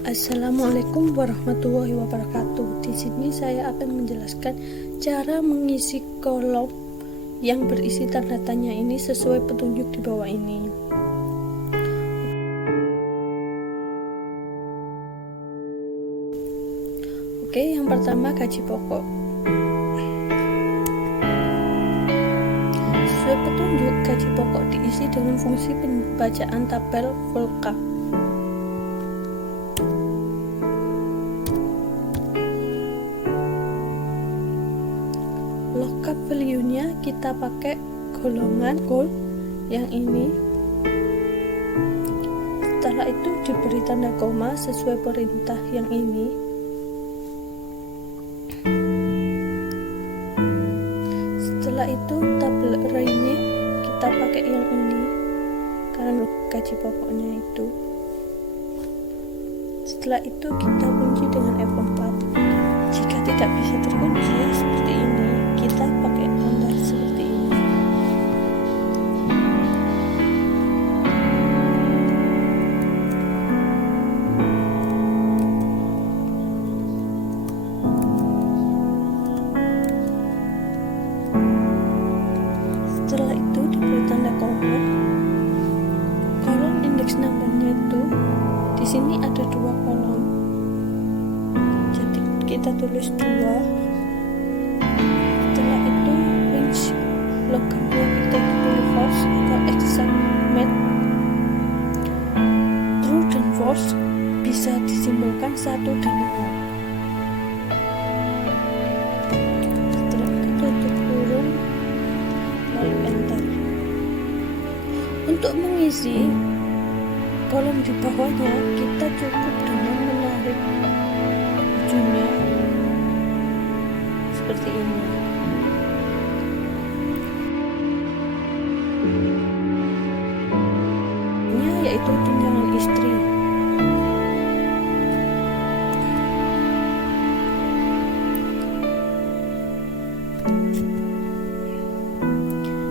Assalamualaikum warahmatullahi wabarakatuh. Di sini saya akan menjelaskan cara mengisi kolom yang berisi tanda tanya ini sesuai petunjuk di bawah ini. Oke, yang pertama gaji pokok. Sesuai petunjuk, gaji pokok diisi dengan fungsi pembacaan tabel VLOOKUP. Lookup value-nya kita pakai golongan col yang ini. Setelah itu diberi tanda koma sesuai perintah yang ini. Setelah itu tabel array-nya kita pakai yang ini karena gaji pokoknya itu. Setelah itu kita kunci dengan F4. Jika tidak bisa terkunci seperti ini, kita pakai tanda seperti ini. Setelah itu diberi tanda koma. Kolom indeks number-nya itu di sini ada 2 kolom. Jadi kita tulis 2. Setelah itu range logamnya kita pilih false atau exact match. True dan false bisa disimbolkan 1 dan 0. Setelah itu tutup kurung lalu enter. Untuk mengisi kolom di bawahnya kita cukup dengan menarik ujungnya seperti ini. Ini yaitu tunjangan istri.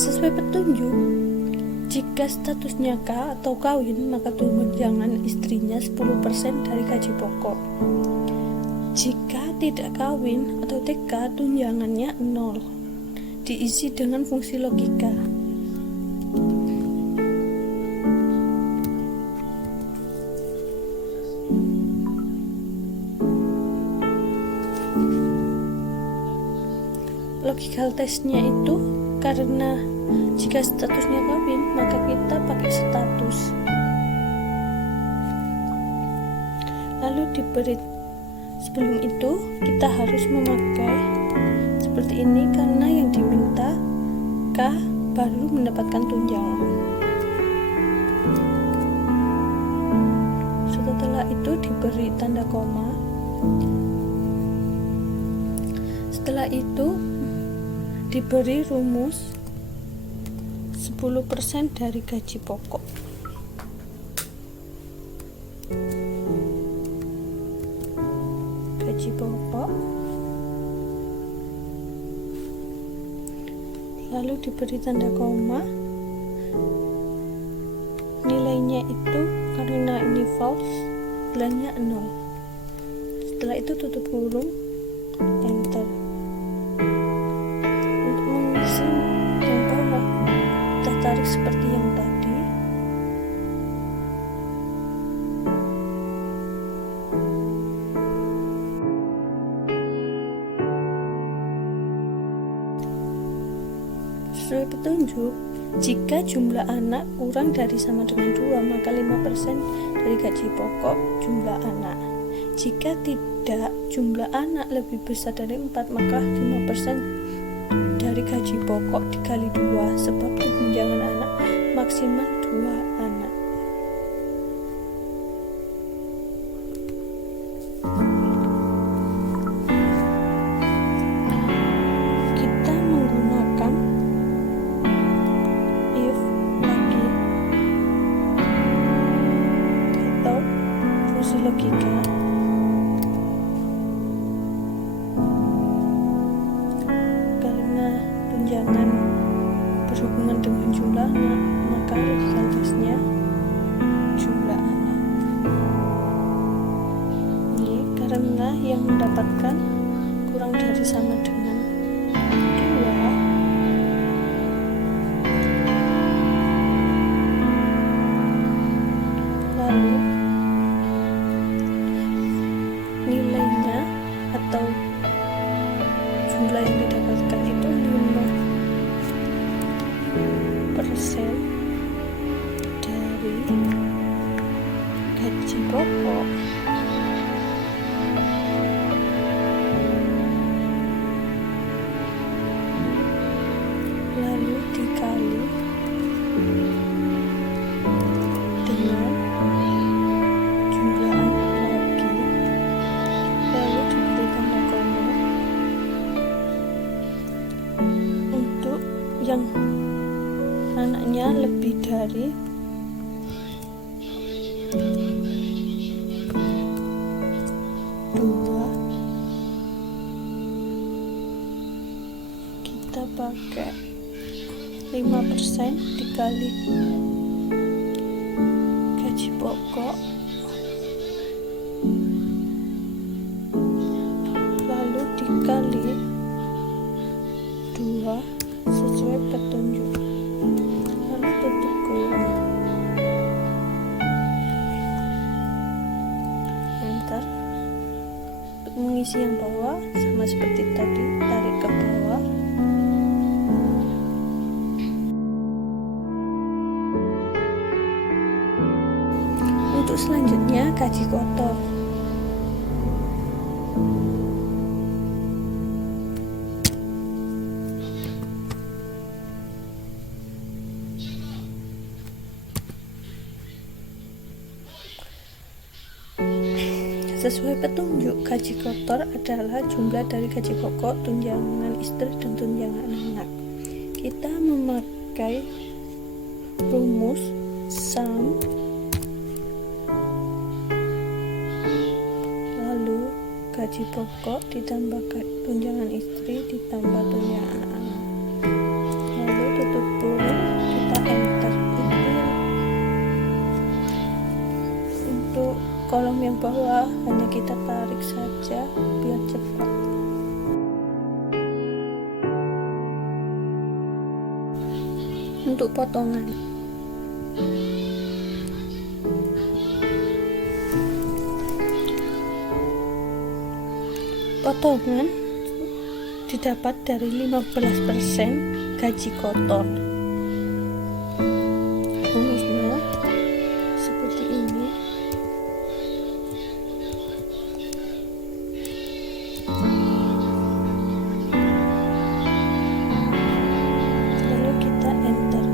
Sesuai petunjuk, jika statusnya K atau kawin, maka tunjangan istrinya 10% dari gaji pokok. Jika tidak kawin atau TK, tunjangannya 0. Diisi dengan fungsi logika. Logical testnya itu karena jika statusnya kawin, maka kita pakai status. Lalu diberi. Sebelum itu kita harus memakai seperti ini karena yang diminta K baru mendapatkan tunjangan. Setelah itu diberi tanda koma. Setelah itu diberi rumus 10% dari gaji pokok. Gaji pokok, lalu diberi tanda koma. Nilainya itu karena ini false, nilainya 0. Setelah itu tutup kurung, enter. Untuk mengisi yang bawah kita tarik seperti yang tadi. Sesuai petunjuk, jika jumlah anak kurang dari sama dengan 2, maka 5% dari gaji pokok jumlah anak. Jika tidak, jumlah anak lebih besar dari 4, maka 5% dari gaji pokok dikali 2, sebab tunjangan anak maksimal 2 anak. Kita menggunakan if lagi atau fungsi logika. Karena tunjangan berhubungan dengan jumlah anak, maka logical testnya jumlah anak. mana yang mendapatkan kurang dari sama dengan 2, lalu nilainya atau jumlah yang didapatkan itu 5% dari gaji pokok lalu dikali dengan jumlah anak lagi, lalu diberi tanda koma untuk yang anaknya lebih dari 2, kita pakai 5% dikali gaji pokok, lalu dikali 2 sesuai petunjuk, lalu tutup kurung, enter. Untuk mengisi yang bawah sama seperti tadi, tarik ke bawah. Untuk selanjutnya gaji kotor. Sesuai petunjuk, gaji kotor adalah jumlah dari gaji pokok, tunjangan istri, dan tunjangan anak. Kita memakai rumus sum, lalu gaji pokok ditambah tunjangan istri ditambah tunjangan anak, lalu tutup kurung, kita enter. Untuk kolom yang bawah hanya kita tarik saja biar cepat. Untuk potongan, potongan didapat dari 15% gaji kotor. Rumusnya seperti ini. Lalu kita enter.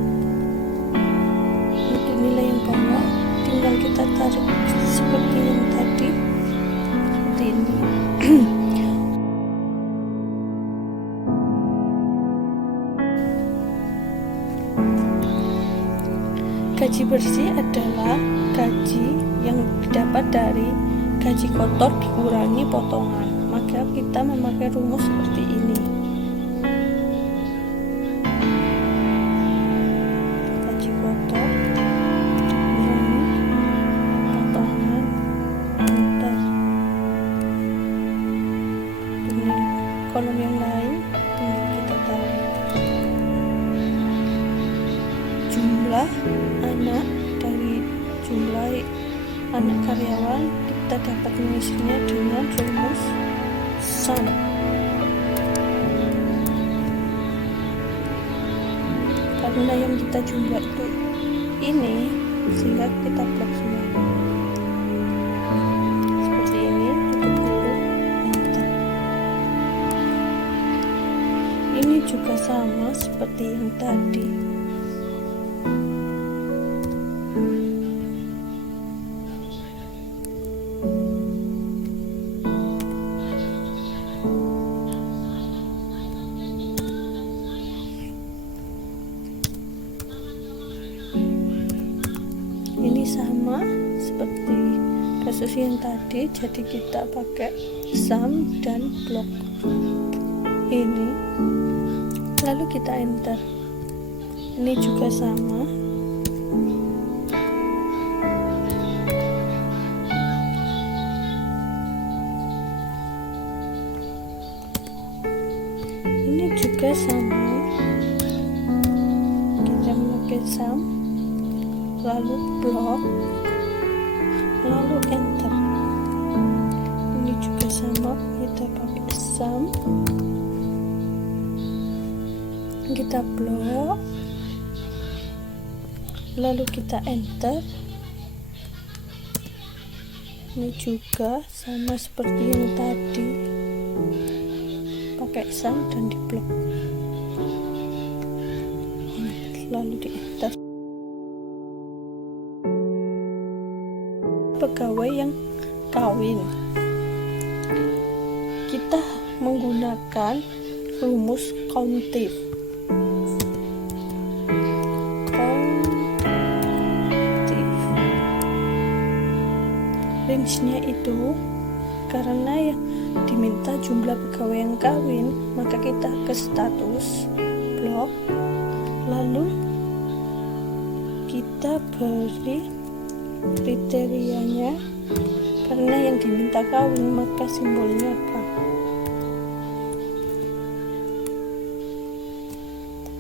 Untuk nilai yang bawah tinggal kita tarik seperti yang tadi, seperti ini. Gaji bersih adalah gaji yang didapat dari gaji kotor dikurangi potongan. Maka kita memakai rumus seperti ini. Gaji kotor dikurangi potongan enter. Dengan kolom yang lain tinggal kita tarik. Jumlah anak dari jumlah anak karyawan kita dapat mengisinya dengan rumus sum. Karena yang kita jumlah itu ini, sehingga kita plot semua seperti ini, tutup kurung, enter. Ini juga sama seperti yang tadi. Ini sama seperti kasus yang tadi, jadi kita pakai sum dan blok ini, lalu kita enter. Ini juga sama. juga sama, kita memakai sum, lalu blok, lalu enter. Ini juga sama, kita pakai sum, kita blok, lalu kita enter. Ini juga sama seperti yang tadi, pakai sum dan di blok, lalu di enter. Pegawai yang kawin, kita menggunakan rumus countif. Range-nya itu karena yang diminta jumlah pegawai yang kawin, maka kita ke status blok, lalu kita beri kriterianya. Karena yang diminta kawin, maka simbolnya K,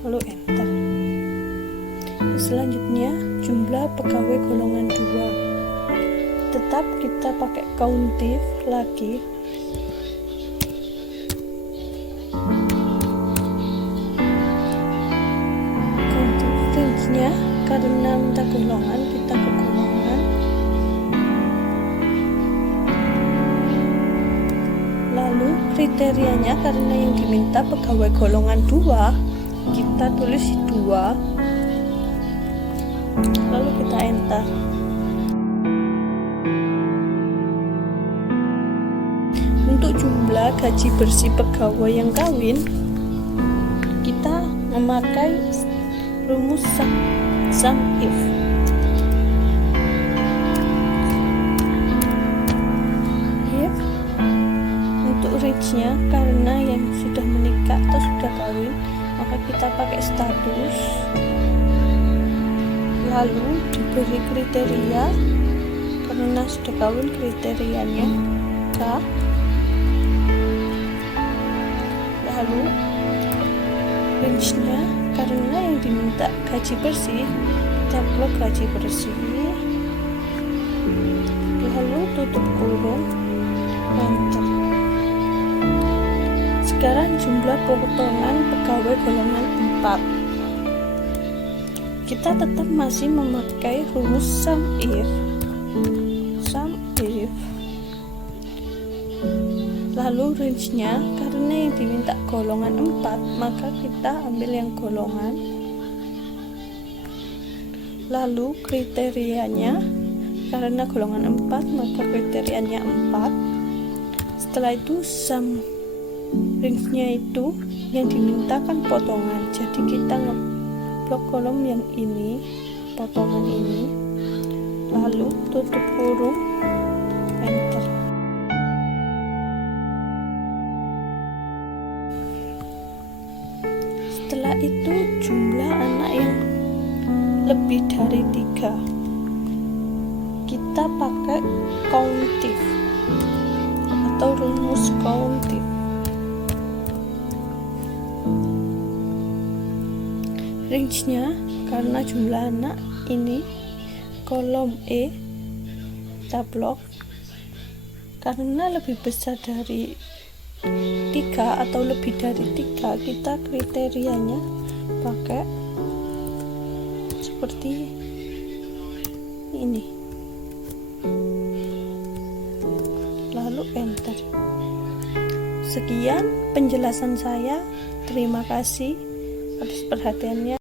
lalu enter. Selanjutnya jumlah pegawai golongan 2, tetap kita pakai countif lagi. Countif range-nya karena minta golongan, kita ke golongan, lalu kriterianya karena yang diminta pegawai golongan 2, kita tulis 2, lalu kita enter. Untuk jumlah gaji bersih pegawai yang kawin, kita memakai rumus sum if. Untuk range-nya karena yang sudah menikah atau sudah kawin, maka kita pakai status, lalu diberi kriteria. Karena sudah kawin, kriterianya K, lalu range-nya karena yang diminta gaji bersih, kita blok gaji bersih, lalu tutup kurung, enter. Sekarang jumlah potongan pegawai golongan 4, kita tetap masih memakai rumus sum if, lalu range-nya karena yang diminta golongan 4, maka kita ambil yang golongan, lalu kriterianya karena golongan 4, maka kriterianya 4. Setelah itu sum range-nya itu yang diminta kan potongan, jadi kita ngeblok kolom yang ini, potongan ini, lalu tutup kurung, enter. Setelah itu jumlah anak yang lebih dari 3, kita pakai countif atau rumus countif. Range-nya karena jumlah anak ini kolom E, kita blok. Karena lebih besar dari 3 atau lebih dari 3, kita kriterianya pakai seperti ini, lalu enter. Sekian penjelasan saya, terima kasih atas perhatiannya.